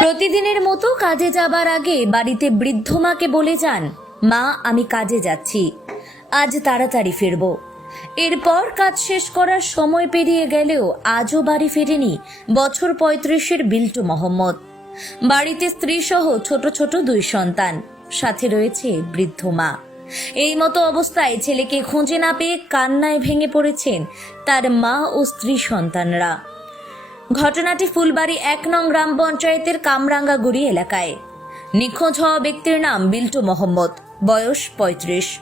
প্রতিদিনের মতো কাজে যাবার আগে বাড়িতে বৃদ্ধ মাকে বলে যান, মা, আমি কাজে যাচ্ছি। আজ তাড়াতাড়ি ফিরব। এরপর কাজ শেষ করার সময় পেরিয়ে গেলেও আজও বাড়ি ফেরেনি বছর পঁয়ত্রিশের বিল্টু মোহাম্মদ। বাড়িতে স্ত্রী সহ ছোট ছোট দুই সন্তান, সাথে রয়েছে বৃদ্ধ মা। এই মতো অবস্থায় ছেলেকে খুঁজে না পেয়ে কান্নায় ভেঙে পড়েছেন তার মা ও স্ত্রী সন্তানরা। ঘটনাটি ফুলবাড়ি এক নং গ্রাম পঞ্চায়েতের কামরাঙ্গাগুড়ি এলাকায়। নিখোঁজ হওয়া ব্যক্তির নাম বিল্টু মোহাম্মদ, বয়স পঁয়ত্রিশ।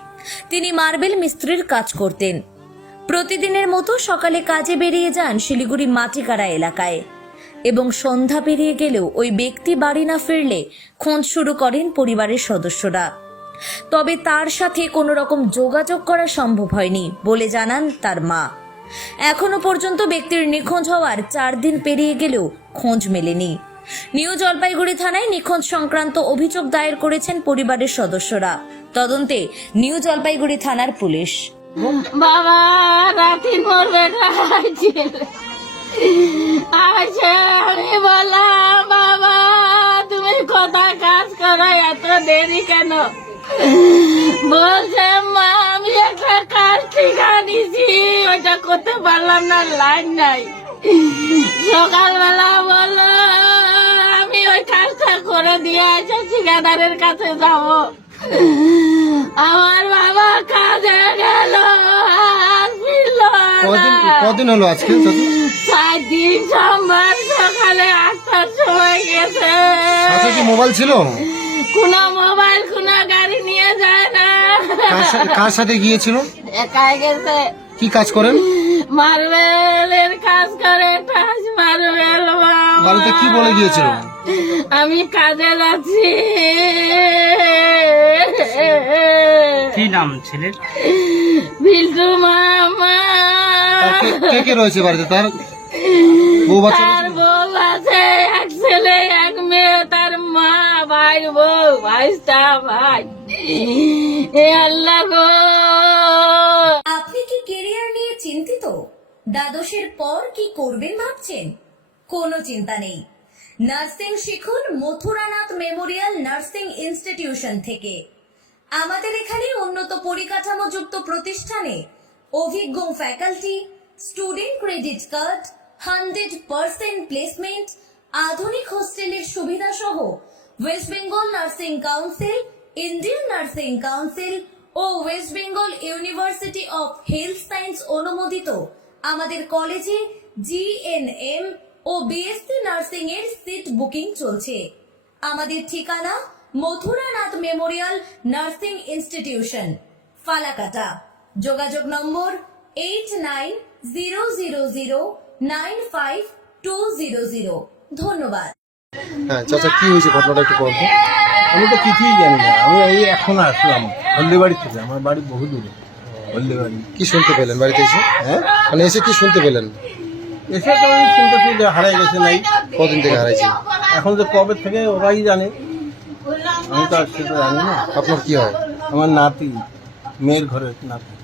তিনি মার্বেল মিস্ত্রির কাজ করতেন। প্রতিদিনের মতো সকালে কাজে বেরিয়ে যান শিলিগুড়ি মাটিকাড়া এলাকায় এবং সন্ধ্যা পেরিয়ে গেলেও ওই ব্যক্তি বাড়ি না ফিরলে খোঁজ শুরু করেন পরিবারের সদস্যরা। তবে তার সাথে কোনো রকম যোগাযোগ করা সম্ভব হয়নি বলে জানান তার মা। এখনও পর্যন্ত ব্যক্তির নিখোঁজ হওয়ার চার দিন পেরিয়ে গেলেও খোঁজ মেলেনি। নিউ জলপাইগুড়ি থানায় নিখোঁজ সংক্রান্ত অভিযোগ দায়ের করেছেন পরিবারের সদস্যরা। তদন্তে নিউ জলপাইগুড়ি থানার পুলিশ। বাবা তুমি কোথায় কাজ করো? এত দেরি কেন? বলছে মা আমি একটা কাজ ঠিকা নিছি ওইটা করতে পারলাম না লাইন নাই। সকালবেলা বলল আমি ওই কাজটা করে দিয়ে আছে ঠিকাদারের কাছে যাব। আমার বাবা কাজে গেল আর ফিরল কদিন হলো আজকে? চার দিন সোমবার সকালে আটটার সময় গেছে। মোবাইল ছিল? কোন মোবাইল কোন গাড়ি নিয়ে যায় না। কার সা- কার সাথে গিয়েছিল? একাই গেছে। কি কাজ করেন? মার্বেলের কাজ করে টাচ মার্বেল বাবা। বাড়িতে কি বলে গিয়েছিল? আমি কাজে যাচ্ছি। কি নাম ছেলের? বিল্টু মামা। কে- কে কে রয়েছে বাড়িতে? তার বউ বাচ্চা তার বউ আছে। ভাই বউ ভাইটা ভাই। এ আল্লাহ গো। আপনি কি কেরিয়ার নিয়ে চিন্তিত? দ্বাদশের পর কি করবেন ভাবছেন? কোনো চিন্তা নেই। নার্সিং শিখুন মথুরানাথ মেমোরিয়াল নার্সিং ইনস্টিটিউশন থেকে। আমাদের এখানে উন্নত পরিকাঠামোযুক্ত প্রতিষ্ঠানে অভিজ্ঞ faculty, student credit card, hundred percent placement, আধুনিক হোস্টেলের সুবিধা সহ West Bengal nursing council Indian nursing council O West Bengal university of health science অনুমোদিত। আমাদের কলেজে জিএনএম ও বিএসসি নার্সিং এর সিট বুকিং চলছে। আমাদের ঠিকানা Mathuranath memorial nursing institution Falakata. যোগাযোগ নম্বর eight nine zero zero zero nine five two zero zero ধন্যবাদ। হ্যাঁ চাচা কি হয়েছে? ঘটনাটা একটু বলতো। আমি তো কিছুই জানি না। আমি এই এখন আসলাম হলদিবাড়ি থেকে। আমার বাড়ি বহু দূরে হলদিবাড়ি। কি শুনতে পেলেন বাড়িতে এসে? হ্যাঁ? মানে এসে কি শুনতে পেলেন? এসে তো আমি শুনতেছি যে হারাই গেছে নাই। কদিন থেকে হারাইছে? এখন যে কবে থেকে ওরাই জানে। আমি তো আর সেটা জানি না। আপনার কি হয়? আমার নাতি মেয়ের ঘরে নাতি।